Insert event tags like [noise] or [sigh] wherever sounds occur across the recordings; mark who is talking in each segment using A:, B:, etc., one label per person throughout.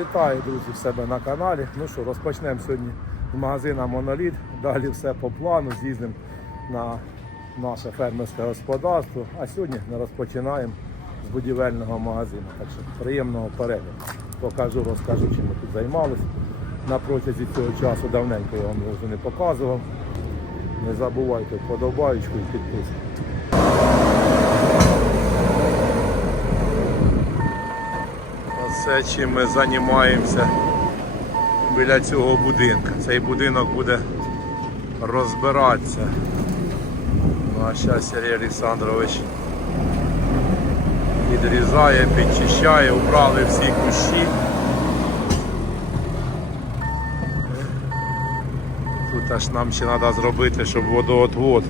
A: Вітаю, друзі, в себе на каналі. Ну що, розпочнемо сьогодні з магазина Моноліт. Далі все по плану. З'їздимо на наше фермерське господарство. А сьогодні ми розпочинаємо з будівельного магазину. Так що приємного перегляду. Покажу, розкажу, чим ми тут займалися. На протязі цього часу давненько я вам вже не показував. Не забувайте вподобаючку і підписку. Оце чим ми займаємося біля цього будинку. Цей будинок буде розбиратися. Ну а зараз Сергій Олександрович відрізає, підчищає, убрали всі кущі. Тут аж нам ще треба зробити, щоб водоотвод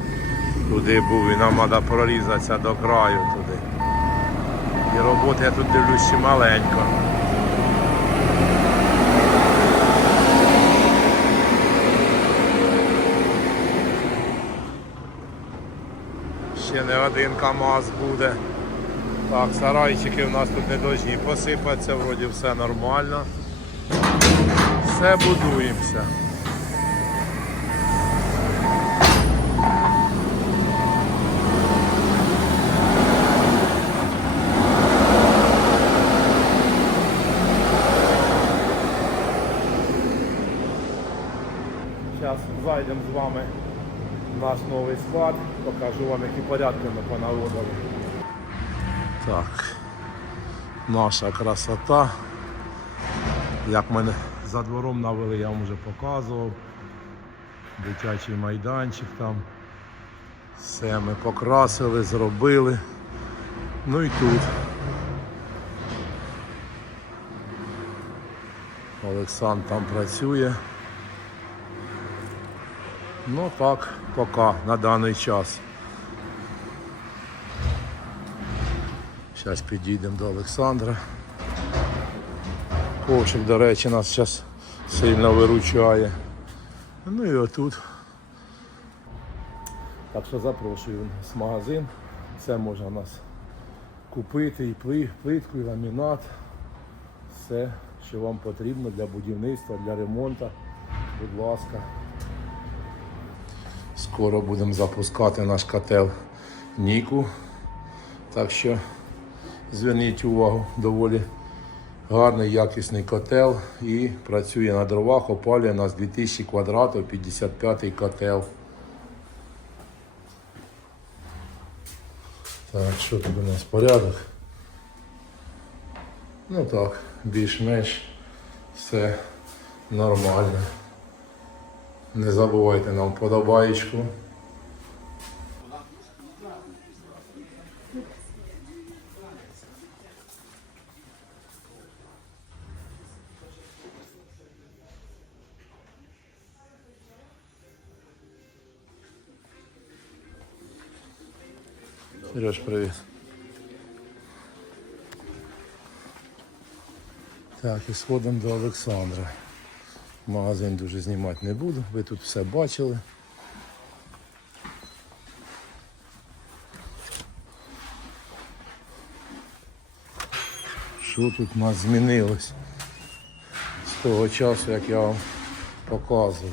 A: туди був і нам треба прорізатися до краю туди. І роботи я тут дивлюсь ще маленько. Ще один КАМАЗ буде. Так, сарайчики в нас тут не должні посипатися, вроді все нормально. Все будуємося. Зараз зайдемо з вами наш новий склад, покажу вам, які порядки ми понаводили. Так, наша красота. Як мене за двором навели, я вам вже показував. Дитячий майданчик там. Все ми покрасили, зробили. Ну і тут. Олександр там працює. Ну так, поки на даний час. Зараз підійдемо до Олександра. Ковшик, до речі, нас зараз сильно виручає. Ну і отут. Так що запрошую нас в магазин. Все можна нас купити, і плитку, і ламінат. Все, що вам потрібно для будівництва, для ремонту. Будь ласка. Скоро будемо запускати наш котел Ніку. Так що зверніть увагу, доволі гарний якісний котел і працює на дровах, опалює нас 2000 квадратів, 55 котел. Так, що тут у нас порядок? Ну так, більш-менш все нормально. Не забувайте нам подобаєчку. Сереж, привіт. Так, і сходимо до Олександра. Магазин дуже знімати не буду, ви тут все бачили. Що тут у нас змінилось з того часу, як я вам показував.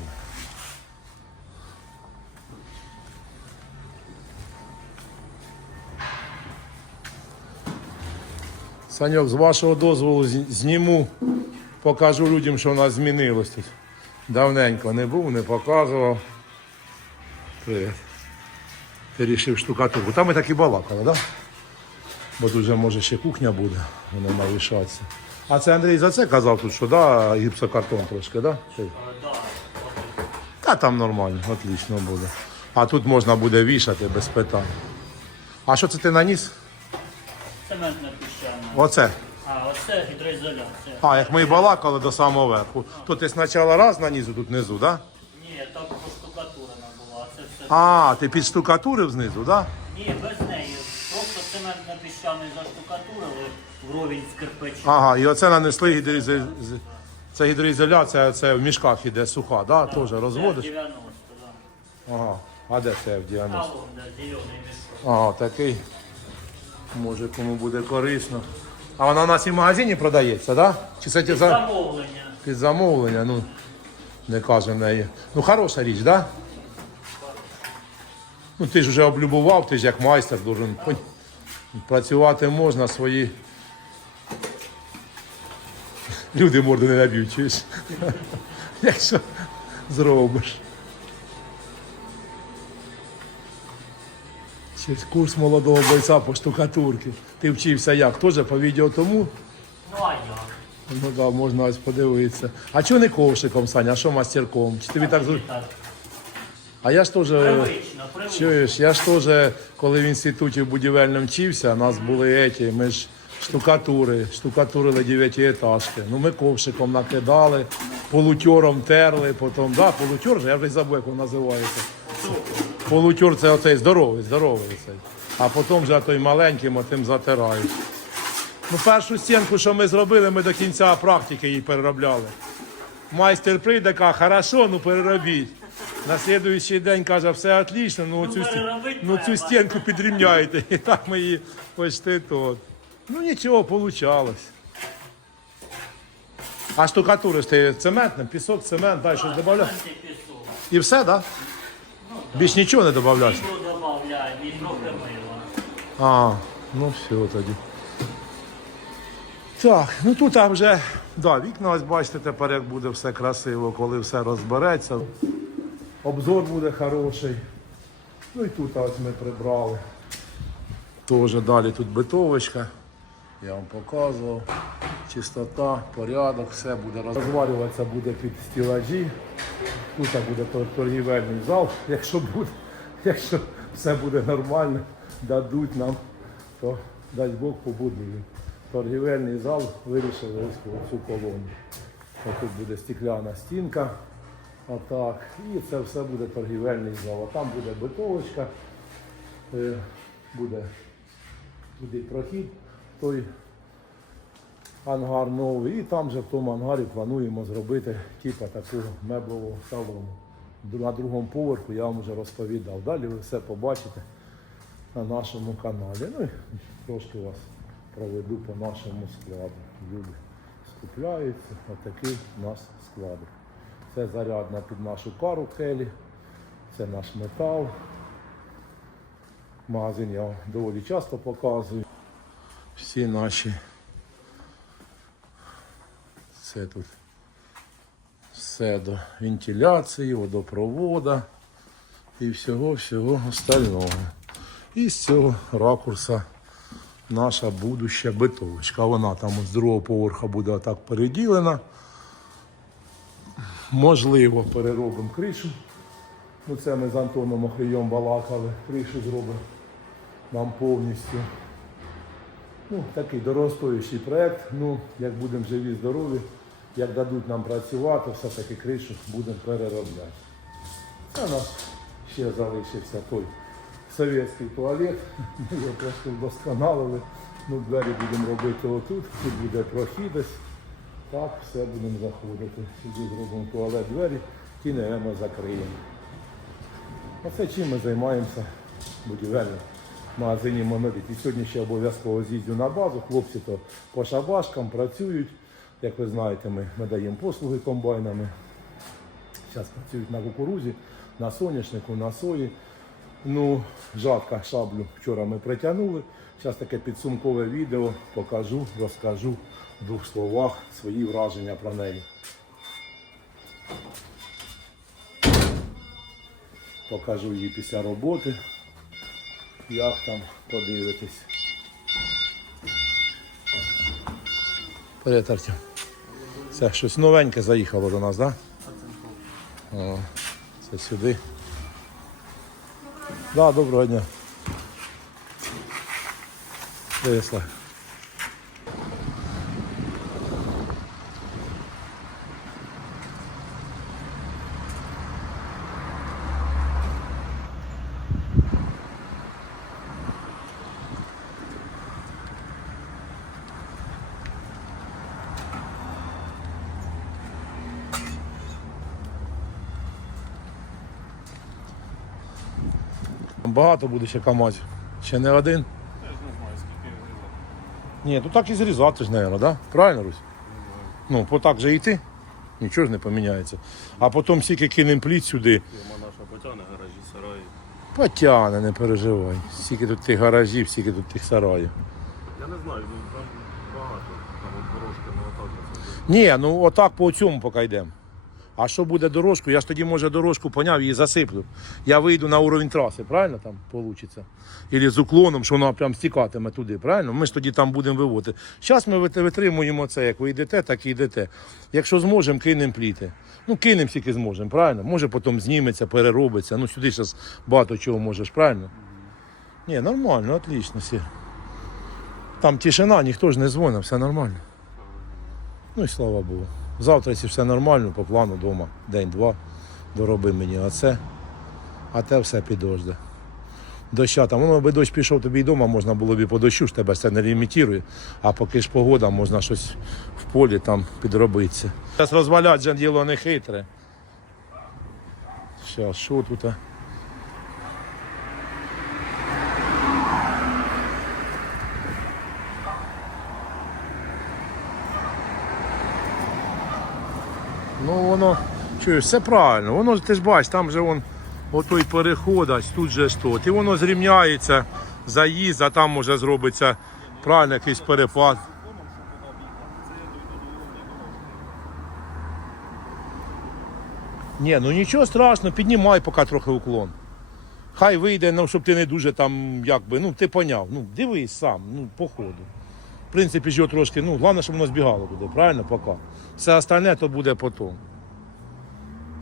A: Саньок, з вашого дозволу зніму, покажу людям, що в нас змінилось тут. Давненько не був, не показував. Привіт. Ти рішив штукатурку. Там ми так і балакали, так? Да? Бо тут вже може ще кухня буде, вона навішатися. А це Андрій за це казав тут, що да, гіпсокартон трошки, да? Чи? Та там нормально, отлично буде. А тут можна буде вішати без питань. А що це ти наніс?
B: Цементна піщана.
A: Оце.
B: А, оце гідроізоляція.
A: А, як ми і балакали до самого верху. То ти спочатку раз нанізу тут внизу, так? Да?
B: Ні, так поштукатурена була. Це все.
A: А, ти підштукатурив знизу, так? Да?
B: Ні, без неї. Просто цементно піщаною заштукатурили вровень з кирпичем.
A: Ага, і оце нанесли гідроізоляцію. Це гідроізоляція, це в мішках іде суха, да? Теж розводиш?
B: 90, да.
A: Ага. А де це в
B: А
A: 90?
B: вон, да, зелений мішок.
A: Ага, такий. Може кому буде корисно. А вона у нас і в магазині продається, так? Да? Чи це ті за...
B: Замовлення.
A: під замовлення? Ну, не каже в неї. Ну, хороша річ, так? Да? Ну, ти ж вже облюбував, ти ж як майстер должен. Працювати можна свої. [laughs] Люди морду не наб'ють, чуєш? [laughs] Якщо зробиш. Ще курс молодого бойця по штукатурці. Ти вчився як? Теж по відео тому?
B: Ну а як?
A: Ну так, можна ось подивитися. А чого не ковшиком, Саня, а що мастерком? Чи тобі так зру-
B: Так,
A: А я ж теж.
B: привично, привично.
A: Чуєш, я ж теж, коли в інституті будівельному вчився, у нас були еті, ми ж штукатури, штукатурили дев'ятиэтажки. Ну ми ковшиком накидали, полутьором терли, потім, да, полутьор же, я вже й забув, як він називається. Полутьор це оцей здоровий, здоровий цей. А потім вже той маленьким отим затирають. Ну, першу стінку, що ми зробили, ми до кінця практики її переробляли. Майстер прийде, каже, хорошо, ну переробіть. На слідуючий день каже, все отлично, ну, оцю, сті- ну цю стінку підрівняйте. І так ми її почти тут. Ну нічого, получалось. А штукатури ж ти цементним, пісок, цемент, дай щось додавляєш. І все, так? Да? Більш нічого не додаєш.
B: І трохи мила.
A: А, ну все тоді. Так, ну тут там вже, да, вікна ось бачите, тепер як буде все красиво, коли все розбереться. Обзор буде хороший. Ну і тут ось ми прибрали. Теж далі тут битовочка. Я вам показував. Чистота, порядок, все буде розварюватися буде під стілажі. Тут буде торгівельний зал, [laughs] якщо буде, якщо все буде нормально, дадуть нам, то дасть Бог побудуємо. Торгівельний зал вирішили ось цю колону. Тут буде стекляна стінка. Отак. І це все буде торгівельний зал. А там буде битовочка, е, буде туди прохід, той ангар новий. І там же в тому ангарі плануємо зробити типа такого меблевого салону. На другому поверху я вам вже розповідав. Далі ви все побачите на нашому каналі. Ну і трошки вас проведу по нашому складу. Люди скупляються. Отакий у нас склад. Це зарядна під нашу кару келі, це наш метал. Магазин я доволі часто показую. Всі наші. Це тут все до вентиляції, водопровода і всього-всього остального. І з цього ракурса наша будуща битовочка. Вона там з другого поверха буде отак переділена. Можливо, переробимо кришу. Ну, це ми з Антоном Охрієм балакали. Кришу зробимо нам повністю. Ну, такий дорогостоящий проєкт. Ну, як будемо живі, здорові, як дадуть нам працювати, все-таки кришу будемо переробляти. Це у нас ще залишився той совєтський туалет. Ми його трошки вдосконалили. Ну, двері будемо робити отут, тут буде прохід. Так, все будемо заходити. Сюди зробимо туалет, двері, ті, наверное, закриємо. Оце чим ми займаємося будівельним магазині Моноліт. І сьогодні ще обов'язково з'їздю на базу. Хлопці то по шабашкам працюють. Як ви знаєте, ми надаємо послуги комбайнами. Зараз працюють на кукурузі, на соняшнику, на сої. Ну, жатка шаблю вчора ми притягнули. Зараз таке підсумкове відео покажу, розкажу в двох словах свої враження про неї. Покажу її після роботи. Як там подивитись. Привіт, Артем. Це щось новеньке заїхало до нас, так? Да? Це сюди. Да, доброго дня. Привіт. Багато буде ще КАМАЗів. Ще не один. Ні, то так і зрізати ж, мабуть, да? Правильно, Русь? Ну, по так же йти, нічого ж не поміняється. А потім стільки кинемо пліт сюди,
C: Фірма наша потягне гаражі, сараї.
A: потягне, не переживай. Скільки тут тих гаражів, скільки тут тих сараїв.
C: Я не знаю, ну там багато. Там от дорожка не отак. оце.
A: Ні, ну отак по цьому поки йдемо. А що буде дорожку? Я ж тоді, може, дорожку поняв і засиплю. Я вийду на уровень траси, правильно там вийде? Ілі з уклоном, що вона прям стікатиме туди, правильно? Ми ж тоді там будемо виводити. Зараз ми витримуємо це, як ви йдете, так і йдете. Якщо зможемо, кинемо пліти. Ну, кинемо скільки зможемо, правильно? Може потім зніметься, переробиться. Ну сюди зараз багато чого можеш, правильно? Ні, нормально, отлично. Всі. Там тишина, ніхто ж не дзвонив, все нормально. Ну і слава Богу. Завтра, якщо все нормально, по плану вдома, день-два, дороби мені оце, а те все підожде. Доща там, воно би дощ пішов, тобі вдома можна було б і по дощу, ж тебе це не лімітує, а поки ж погода, можна щось в полі там підробитися. Зараз розвалять же діло не хитре. Зараз, що тут? Воно, чуєш, все правильно. Воно ти ж бачиш, там же вон отой переход, ось тут же ж тут. І воно зрівняється, заїзд, а там може зробиться правильно якийсь перепад. Ні, ну нічого страшного, піднімай поки трохи уклон. Хай вийде, ну, щоб ти не дуже там, якби, ну ти поняв. Ну, дивись сам, ну, по ходу. В принципі, ж його трошки, ну, головне, щоб воно збігало туди, правильно, поки. Все остальне то буде потім.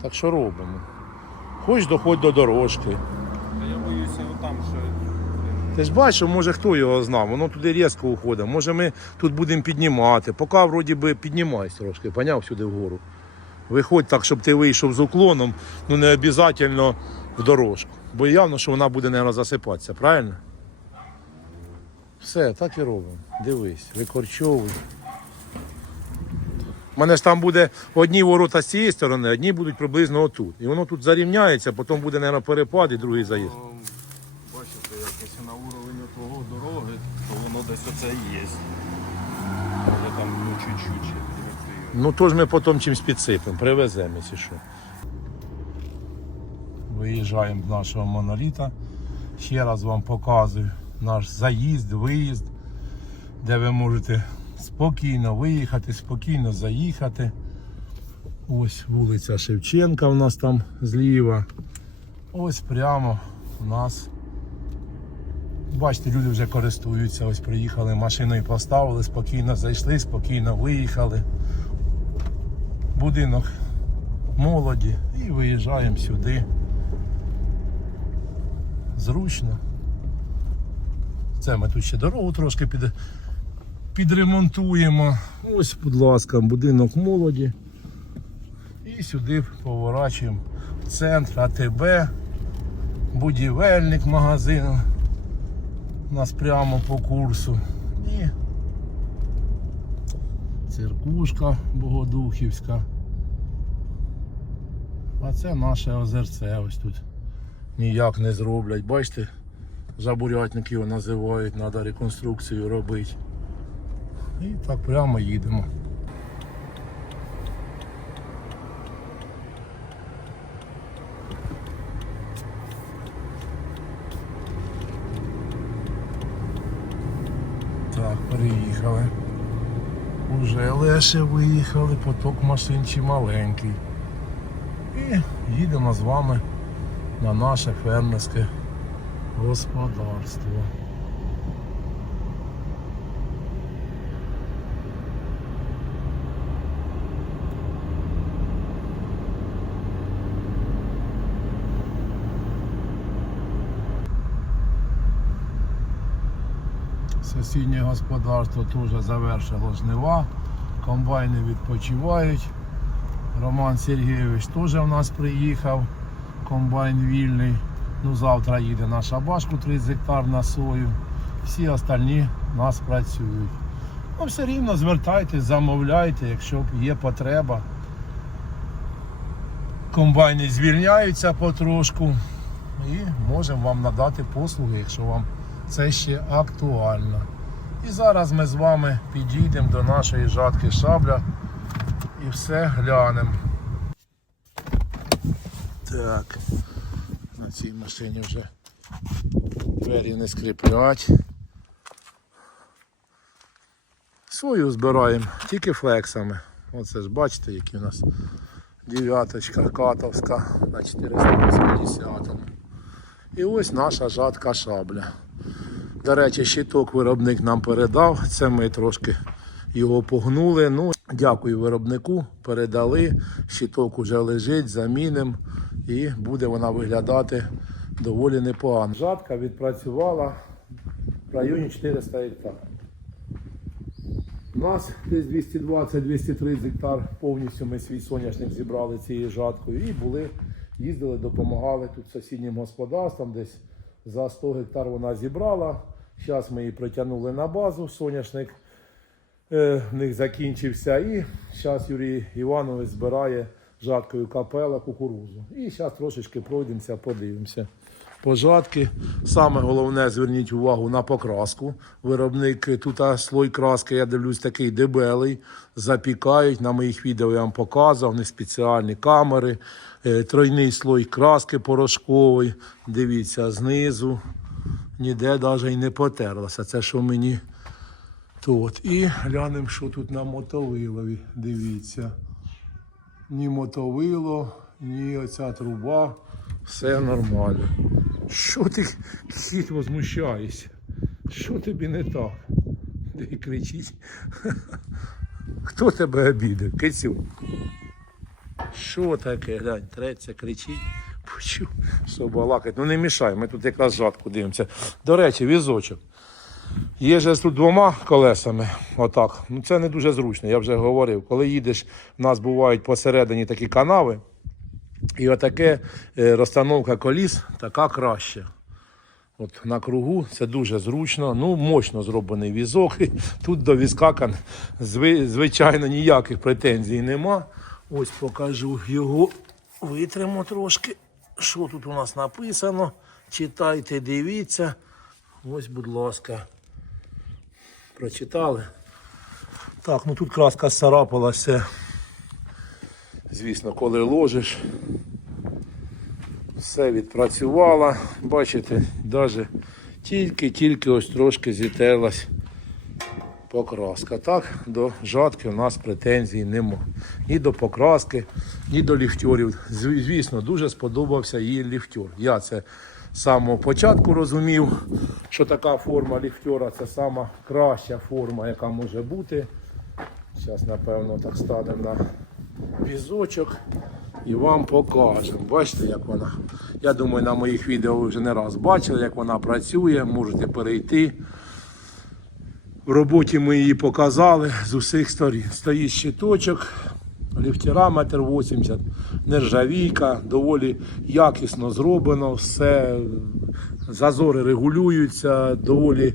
A: Так що робимо? Хоч доходь до дорожки.
C: А я боюся отам, що
A: Ти ж бачиш, що, може хто його знав, воно туди різко уходить. Може ми тут будемо піднімати. Поки вроді би піднімайся трошки, поняв сюди вгору. Виходь так, щоб ти вийшов з уклоном, ну не обов'язково в дорожку. Бо явно, що вона буде, мабуть, засипатися, правильно? Все, так і робимо. Дивись, викорчовуй. У мене ж там буде одні ворота з цієї сторони, одні будуть приблизно отут. І воно тут зарівняється, потім буде, мабуть, перепад і другий заїзд.
C: ну, бачите, якось на уровень твого дороги, то воно десь оце і є. Може там ну чуть-чуть.
A: Ну то ж ми потім чимось підсипемо, привеземо, якщо що. Виїжджаємо з нашого моноліта. Ще раз вам показую наш заїзд, виїзд, де ви можете спокійно виїхати, спокійно заїхати. Ось вулиця Шевченка у нас там зліва. Ось прямо у нас. Бачите, люди вже користуються. Ось приїхали, машиною поставили, спокійно зайшли, спокійно виїхали будинок молоді і виїжджаємо сюди. Зручно. Це ми тут ще дорогу трошки під, підремонтуємо. Ось, будь ласка, будинок молоді. І сюди поворачуємо в центр АТБ, будівельник магазину. У нас прямо по курсу. І церкушка Богодухівська. А це наше озерце ось тут. Ніяк не зроблять. Бачите, жабурятники його називають, треба реконструкцію робити. І так прямо їдемо. Так, переїхали. Уже леше виїхали, поток машин чималенький. І їдемо з вами на наше фермерське господарство. Сусіднє господарство теж завершило жнива, комбайни відпочивають. Роман Сергійович теж у нас приїхав, комбайн вільний. Ну, завтра їде на шабашку 30 гектар на сою. Всі остальні у нас працюють. Ну, все рівно звертайтесь, замовляйте, якщо є потреба. Комбайни звільняються потрошку і можемо вам надати послуги, якщо вам це ще актуально. І зараз ми з вами підійдемо до нашої жатки шабля і все глянемо. Так, на цій машині вже двері не скріплять. Свою збираємо тільки флексами. Оце ж бачите, які у нас дев'яточка катовська на 480. І ось наша жатка шабля. До речі, щиток виробник нам передав. Це ми трошки його погнули. Ну, дякую виробнику, передали. Щиток уже лежить, замінимо і буде вона виглядати доволі непогано. Жатка відпрацювала в районі 400 гектар. У нас десь 220-230 гектар повністю ми свій соняшник зібрали цією жаткою і були, їздили, допомагали тут сусіднім господарствам, десь за 100 гектар вона зібрала. Зараз ми її притягнули на базу, соняшник е, в них закінчився. І зараз Юрій Іванович збирає жаткою капела кукурузу. І зараз трошечки пройдемося, подивимося. Пожатки. Саме головне, зверніть увагу на покраску. Виробник тут слой краски, я дивлюсь, такий дебелий. Запікають. На моїх відео я вам показував, них спеціальні камери, е, тройний слой краски порошковий. Дивіться, знизу. Ніде навіть і не потерлося. Це що мені тут. І глянемо, що тут на мотовилові. Дивіться. Ні мотовило, ні оця труба. Все нормально. Що ти хід возмущаєшся? Що тобі не так? Де кричить. [laughs] Хто тебе обідав? Кицю? Що таке? Глянь, треться, кричить. Почув, що балакать. Ну не мішай, ми тут якраз жатку дивимося. До речі, візочок. Є ж тут двома колесами, отак. Ну це не дуже зручно, я вже говорив. Коли їдеш, в нас бувають посередині такі канави. І отаке е, розстановка коліс така краща. От на кругу це дуже зручно. Ну, мощно зроблений візок. [laughs] Тут до візка, звичайно, ніяких претензій нема. Ось покажу його. Витримо трошки. Що тут у нас написано? Читайте, дивіться. Ось, будь ласка. Прочитали. Так, ну тут краска сарапалася. Звісно, коли ложиш, все відпрацювало. Бачите, навіть тільки-тільки ось трошки зітерлась покраска. Так, до жатки у нас претензій нема. Ні до покраски, ні до ліфтьорів. Звісно, дуже сподобався її ліфтьор. Я це з самого початку розумів, що така форма ліфтьора це сама краща форма, яка може бути. Зараз, напевно, так станемо на візочок і вам покажемо. Бачите, як вона. Я думаю, на моїх відео ви вже не раз бачили, як вона працює. Можете перейти. В роботі ми її показали з усіх сторін. Стоїть щиточок, ліфтера метр 80, нержавійка, доволі якісно зроблено, все, зазори регулюються, доволі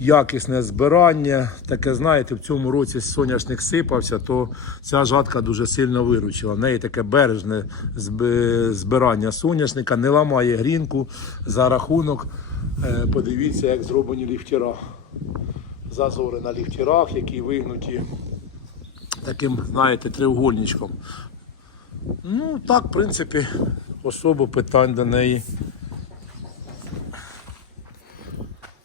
A: якісне збирання. Таке, знаєте, в цьому році соняшник сипався, то ця жатка дуже сильно виручила. В неї таке бережне збирання соняшника, не ламає грінку за рахунок. е, Подивіться, як зроблені ліфтера зазори на ліфтірах, які вигнуті таким, знаєте, треугольничком. Ну, так, в принципі, особо питань до неї.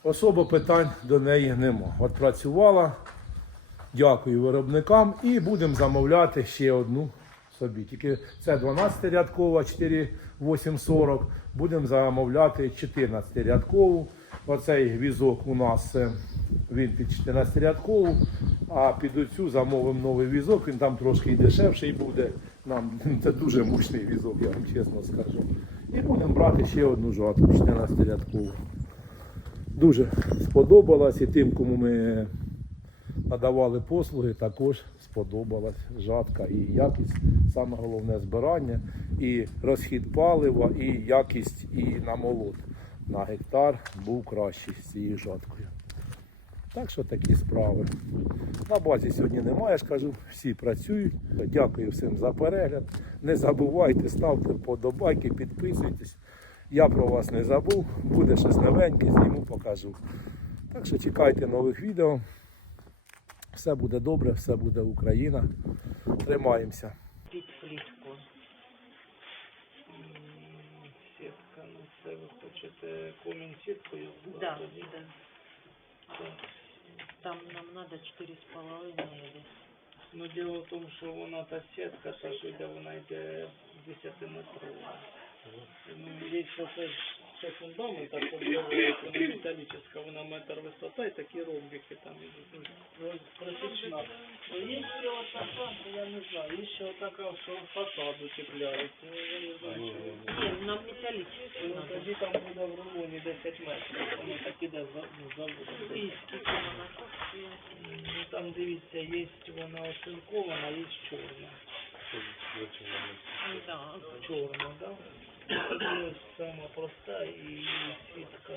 A: Особо питань до неї нема. От працювала. Дякую виробникам і будемо замовляти ще одну собі. Тільки це 12 рядкова 4840. Будемо замовляти 14 рядкову. Оцей візок у нас е, він під 14 рядкову, а під оцю замовимо новий візок, він там трошки і дешевший буде. Нам [laughs] це дуже мощний візок, я вам чесно скажу. І будемо брати ще одну жатку 14 рядкову. Дуже сподобалось і тим, кому ми надавали послуги, також сподобалась жатка і якість, саме головне збирання, і розхід палива, і якість і намолот на гектар був кращий з цією жаткою. Так що такі справи. На базі сьогодні немає, я всі працюють. Дякую всім за перегляд. Не забувайте, ставте вподобайки, підписуйтесь. Я про вас не забув. Буде щось новеньке, зніму, покажу. Так що чекайте нових відео. Все буде добре, все буде Україна. Тримаємося.
B: Під плітку.
D: Сітка, ну це ви хочете комін сіткою?
E: Да,
D: Тоді
E: да.
D: так.
E: Там нам надо четыре с половиной.
D: Ну діло в тому, що вона та сітка, та що йде, вона йде 10-метрова. Ну, є ще це, це фундамент, так вона металічна, вона метр висота і такі ромбики там ідуть. Ну, Практично. Ну, є ще отака, я не знаю, є ще отака, що фасаду чіпляють. Ну, я не знаю, що
E: Нет, нам металлический
D: Ну, тоді там буде в рулоні 10 метрів, воно так іде за, ну? Ну, там дивіться, є вона оцинкована, є чорна.
E: Да.
D: Чорна? Да? Сама проста і сітка